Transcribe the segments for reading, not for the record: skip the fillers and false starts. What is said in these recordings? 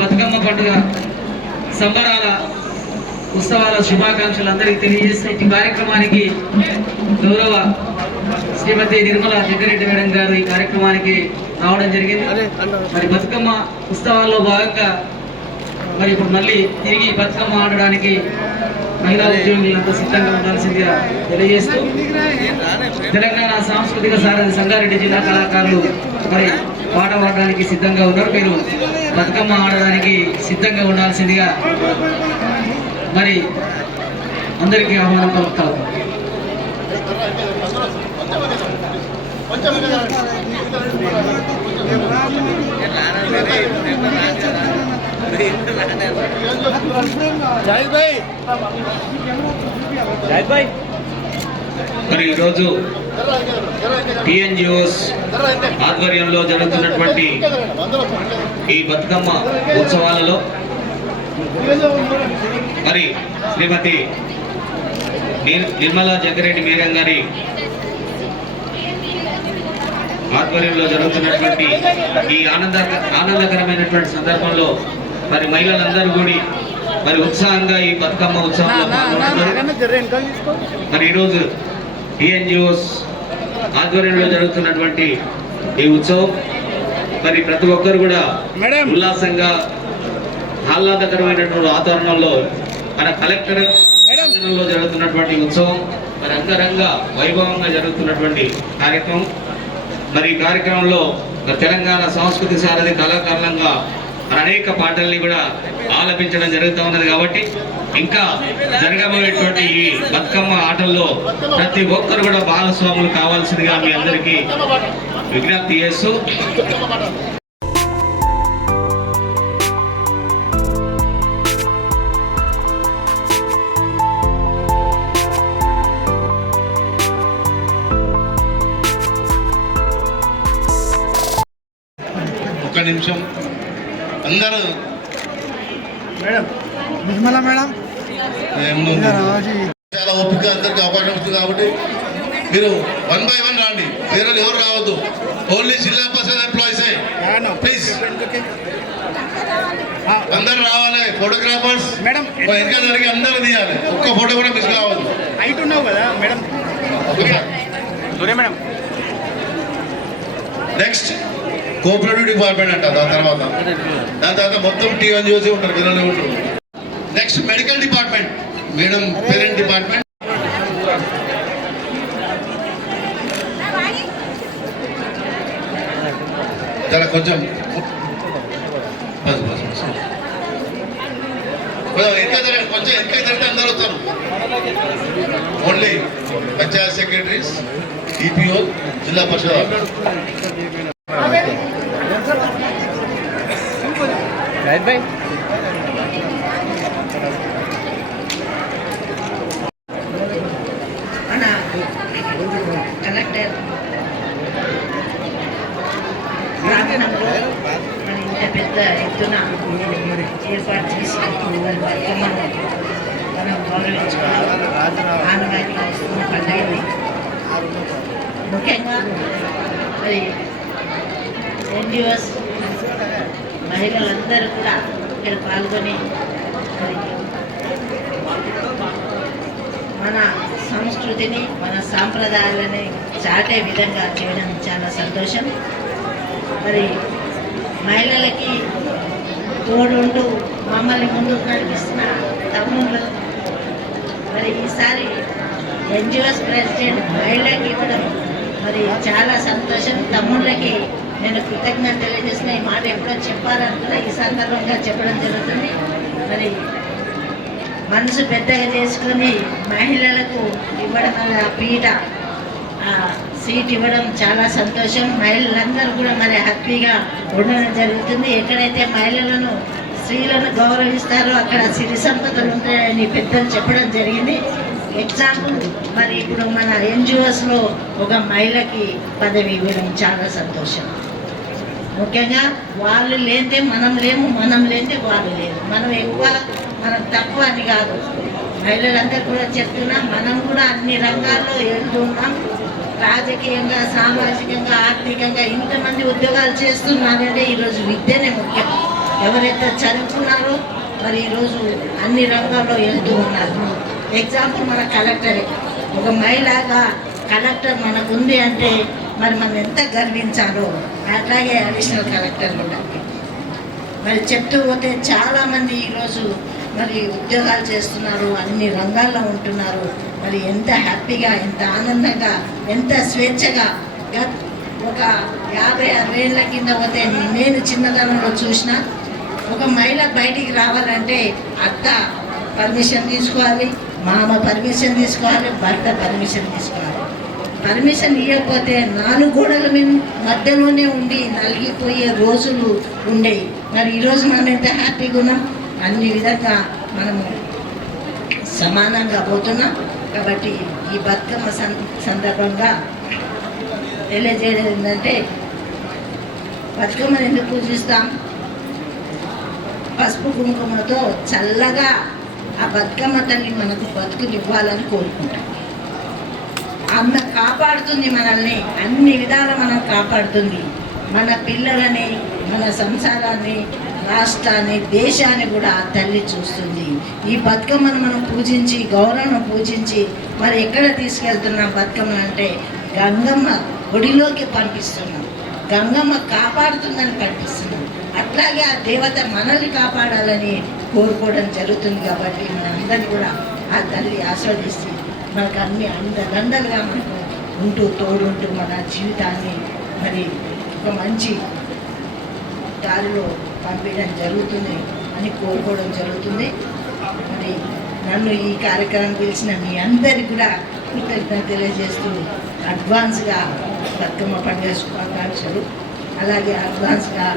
బతుకమ్మ పండుగ సంబరాల ఉత్సవాల శుభాకాంక్షలు అందరికీ తెలియజేస్తూ ఈ కార్యక్రమానికి గౌరవ శ్రీమతి నిర్మలా జగ్గారెడ్డి మేడం గారు ఈ కార్యక్రమానికి రావడం జరిగింది. మరి బతుకమ్మ ఉత్సవాల్లో భాగంగా మరి ఇప్పుడు మళ్ళీ తిరిగి బతుకమ్మ ఆడడానికి మహిళా ఉద్యోగులంతా సిద్ధంగా ఉండాల్సిందిగా తెలియజేస్తూ తెలంగాణ సాంస్కృతిక సారథి సంగారెడ్డి జిల్లా కళాకారులు మరి పాట పాడడానికి సిద్ధంగా ఉన్నారు. మీరు బతుకమ్మ ఆడడానికి సిద్ధంగా ఉండాల్సిందిగా మరి అందరికీ ఆహ్వానం పలుకుతారు. మరి ఈరోజు టిఎన్జిఓస్ ఆధ్వర్యంలో జరుగుతున్నటువంటి ఈ బతుకమ్మ ఉత్సవాలలో మరి శ్రీమతి నిర్మలా జగ్గారెడ్డి మేడం గారి ఆధ్వర్యంలో జరుగుతున్నటువంటి ఈ ఆనందకరమైనటువంటి సందర్భంలో మరి మహిళలందరూ కూడి మరి ఉత్సాహంగా ఈ బతుకమ్మ ఉత్సవంలో పాల్గొంటున్నారు. మరి ఈరోజు టిఎన్జిఓస్ ఆధ్వర్యంలో జరుగుతున్నటువంటి ఈ ఉత్సవం మరి ప్రతి ఒక్కరు కూడా ఉల్లాసంగా ఆహ్లాదకరమైనటువంటి వాతావరణంలో మన కలెక్టర్ లో జరుగుతున్నటువంటి ఉత్సవం మరి అంగరంగ వైభవంగా జరుగుతున్నటువంటి కార్యక్రమం. మరి ఈ కార్యక్రమంలో తెలంగాణ సంస్కృతి సారథి కళాకారులంగా అనేక పాటల్ని కూడా ఆలపించడం జరుగుతూ ఉన్నది. కాబట్టి ఇంకా జరగబోయేటువంటి ఈ బతుకమ్మ ఆటల్లో ప్రతి ఒక్కరు కూడా భాగస్వాములు కావాల్సిందిగా మీ అందరికీ విజ్ఞప్తి చేస్తూ ఒక్క నిమిషం అందరూ మేడం నిర్మలా మేడం చాలా ఓపిక అందరికి అవకాశం వస్తుంది కాబట్టి మీరు 1 by 1 రండి. వేరే ఎవరు రావద్దు. ఓన్లీ జిల్లా పరిషత్ ఎంప్లాయీసే ప్లీజ్. అందరు రావాలి. ఫోటోగ్రాఫర్స్ మేడం ఇంకా జరిగి అందరూ తీయాలి. ఒక్క ఫోటో కూడా మిస్ కావద్దు. హైట్ ఉన్నావు కదా madam. Madam next cooperative department అంట. దాని తర్వాత మొత్తం టీవన్ చూసి ఉంటారు, పిల్లలు ఉంటారు. Next medical department madam, parent department. చాలా కొంచెం కొంచెం ఇంకా జరిగితే అందరూ వస్తారు. ఓన్లీ పంచాయత్ సెక్రటరీస్, ఈపీఓ, జిల్లా పరిషత్. మన కలెక్టర్ ప్రాంగణంలో మన ఇంత పెద్ద ఎత్తున ఏర్పాటు చేసి బతుకమ్మను మనం గౌరవించుకోవాలి. ఆనవాయితీగా వస్తున్న పండుగని ముఖ్యంగా మరి ఎన్జిఓస్ మహిళలందరూ కూడా ఇక్కడ పాల్గొని మన సంస్కృతిని, మన సాంప్రదాయాలని చాటే విధంగా చేయడం చాలా సంతోషం. మరి మహిళలకి తోడుంటూ మమ్మల్ని ముందుకు నడిపిస్తున్న తమ్ముళ్ళు మరి ఈసారి ఎన్జిఓస్ ప్రెసిడెంట్ మహిళకి ఇవ్వడం మరి చాలా సంతోషం. తమ్ముళ్ళకి నేను కృతజ్ఞత తెలియజేసిన ఈ మాట ఎప్పుడో చెప్పాలనుకున్నా ఈ సందర్భంగా చెప్పడం జరుగుతుంది. మరి మనసు పెద్దగా చేసుకొని మహిళలకు ఇవ్వడం పీట సీట్ ఇవ్వడం చాలా సంతోషం. మహిళలందరూ కూడా మరి హ్యాపీగా ఉండడం జరుగుతుంది. ఎక్కడైతే మహిళలను, స్త్రీలను గౌరవిస్తారో అక్కడ సిరి సంపదలు ఉంటాయని పెద్దలు చెప్పడం జరిగింది. ఎగ్జాంపుల్ మరి ఇప్పుడు మన ఎన్జిఓస్లో ఒక మహిళకి పదవి ఇవ్వడం చాలా సంతోషం. ముఖ్యంగా వాళ్ళు లేనిదే మనం లేము, మనం లేనిదే వాళ్ళు లేరు. మనం ఎక్కువ, మనం తక్కువ అని కాదు. మహిళలందరూ కూడా చెప్తున్నా మనం కూడా అన్ని రంగాల్లో వెళ్తున్నాం. రాజకీయంగా, సామాజికంగా, ఆర్థికంగా ఇంతమంది ఉద్యోగాలు చేస్తున్నారంటే ఈరోజు విద్యనే ముఖ్యం. ఎవరైతే చదువుకున్నారో మరి ఈరోజు అన్ని రంగాల్లో వెళ్తూ ఉన్నారు. ఎగ్జాంపుల్ మన కలెక్టరే, ఒక మహిళగా కలెక్టర్ మనకు ఉంది అంటే మరి మనం ఎంత గర్వించాలో, అట్లాగే అడిషనల్ కలెక్టర్ కూడా మరి చెప్తూ పోతే చాలామంది ఈరోజు మరి ఉద్యోగాలు చేస్తున్నారు, అన్ని రంగాల్లో ఉంటున్నారు. మరి ఎంత హ్యాపీగా, ఎంత ఆనందంగా, ఎంత స్వేచ్ఛగా. ఒక 50-60 ఏళ్ళ కింద పోతే నేను చిన్నతనంలో చూసిన ఒక మహిళ బయటికి రావాలంటే అత్త పర్మిషన్ తీసుకోవాలి, మామ పర్మిషన్ తీసుకోవాలి, భర్త పర్మిషన్ తీసుకోవాలి. పర్మిషన్ ఇవ్వకపోతే 4 గోడల మధ్యలోనే ఉండి నలిగిపోయే రోజులు ఉండేవి. మరి ఈరోజు మనం ఎంత హ్యాపీగా ఉన్నాం, అన్ని విధంగా మనము సమానంగా పోతున్నాం. కాబట్టి ఈ బతుకమ్మ సందర్భంగా తెలియజేయడం ఏంటంటే, బతుకమ్మను ఎందుకు పూజిస్తాం? పసుపు కుంకుమతో చల్లగా ఆ బతుకమ్మ తల్లి మనకు బతుకునివ్వాలని కోరుకుంటాం. అమ్మ కాపాడుతుంది మనల్ని, అన్ని విధాలు మనం కాపాడుతుంది. మన పిల్లలని, మన సంసారాన్ని, రాష్ట్రాన్ని, దేశాన్ని కూడా ఆ తల్లి చూస్తుంది. ఈ బతుకమ్మను మనం పూజించి, గౌరవం పూజించి మరి ఎక్కడ తీసుకెళ్తున్నాం బతుకమ్మ అంటే గంగమ్మ ఒడిలోకి పంపిస్తున్నాం. గంగమ్మ కాపాడుతుందని పంపిస్తున్నాం. అట్లాగే ఆ దేవత మనల్ని కాపాడాలని కోరుకోవడం జరుగుతుంది. కాబట్టి మనందరినీ కూడా ఆ తల్లి ఆస్వాదిస్తే మనకు అన్ని అండదండలుగా మనకు ఉంటూ తోడుంటూ మన జీవితాన్ని మరి ఒక మంచి దారిలో పంపించడం జరుగుతుంది అని కోరుకోవడం జరుగుతుంది. మరి నన్ను ఈ కార్యక్రమం పిలిచిన మీ అందరికీ కూడా కృతజ్ఞత తెలియజేస్తూ అడ్వాన్స్గా బతుకమ్మ పండుగ శుభాకాంక్షలు, అలాగే అడ్వాన్స్గా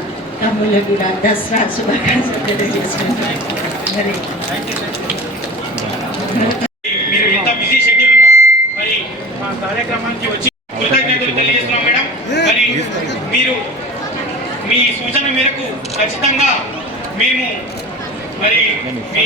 తమ్ముళ్ళకు కూడా దసరా శుభాకాంక్షలు తెలియజేసుకుంటాను. మరి మీరు ఇంత బిజీ షెడ్యూల్ ఉన్నా మరి మా కార్యక్రమానికి వచ్చి కృతజ్ఞతలు తెలియజేస్తున్నాం మేడం. మరి మీరు మీ సూచన మేరకు ఖచ్చితంగా మేము మరి మీ